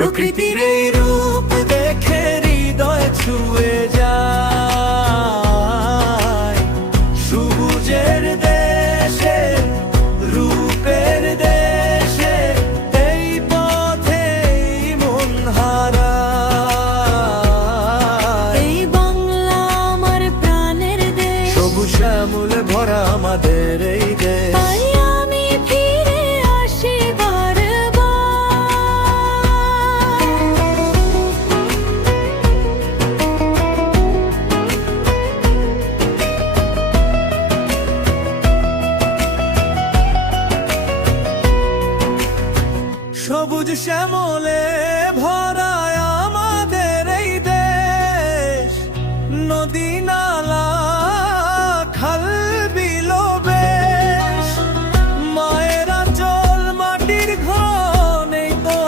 প্রকৃতির এই রূপ দেখে হৃদয় ছুঁয়ে যায়। সবুজের দেশে, রূপের দেশে, এই পথেই মন হারায়। এই বাংলা আমার প্রাণের দেশ, সবুজ শ্যামলে ভরা আমাদের এই দেশ। তাই আমি ফিরে আসি বারবার। সবুজ শ্যামলে ভরা আমাদের এই দেশ। নদী না